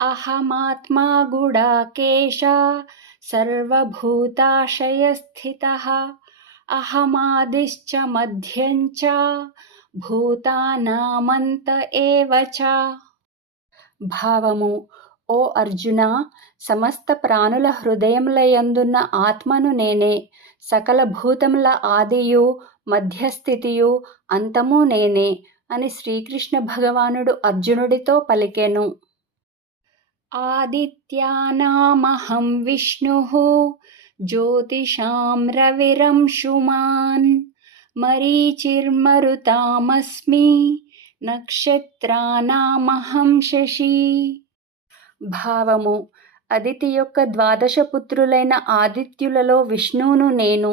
అహమాత్మా గుడాకేశ సర్వభూతాశయస్థితః అహమాదిశ్చ మధ్యం చ భూతానామంత ఏవ చ. భావము: ఓ అర్జున, సమస్త ప్రాణుల హృదయములయందున్న ఆత్మను నేనే. సకల భూతముల ఆదియు మధ్యస్థితియు అంతము నేనే అని శ్రీకృష్ణ భగవానుడు అర్జునుడితో పలికెను. ఆదిత్యానామహం విష్ణుః జ్యోతిషాం రవిరంశుమాన్ మరీచిర్మరుతామస్మి నక్షత్రానామహం శశి. భావము: అదితి యొక్క ద్వాదశ పుత్రులైన ఆదిత్యులలో విష్ణువును నేను.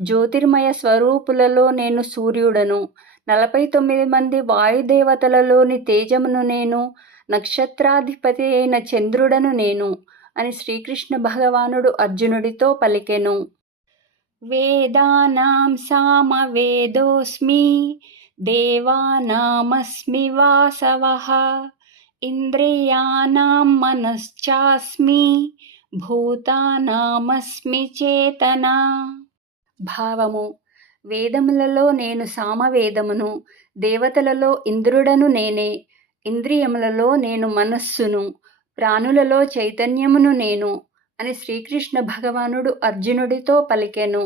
జ్యోతిర్మయ స్వరూపులలో నేను సూర్యుడను. 49 మంది వాయుదేవతలలోని తేజమును నేను. నక్షత్రాధిపతి అయిన చంద్రుడను నేను అని శ్రీకృష్ణ భగవానుడు అర్జునుడితో పలికెను. వేదానాం సామవేదోస్మి దేవానామస్మి వాసవః ఇంద్రియాణం మనశ్చాస్మి భూతానామస్మి చేతన. భావము: వేదములలో నేను సామవేదమును, దేవతలలో ఇంద్రుడను నేనే. ఇంద్రియములలో నేను మనస్సును, ప్రాణులలో చైతన్యమును నేను అని శ్రీకృష్ణ భగవానుడు అర్జునుడితో పలికెను.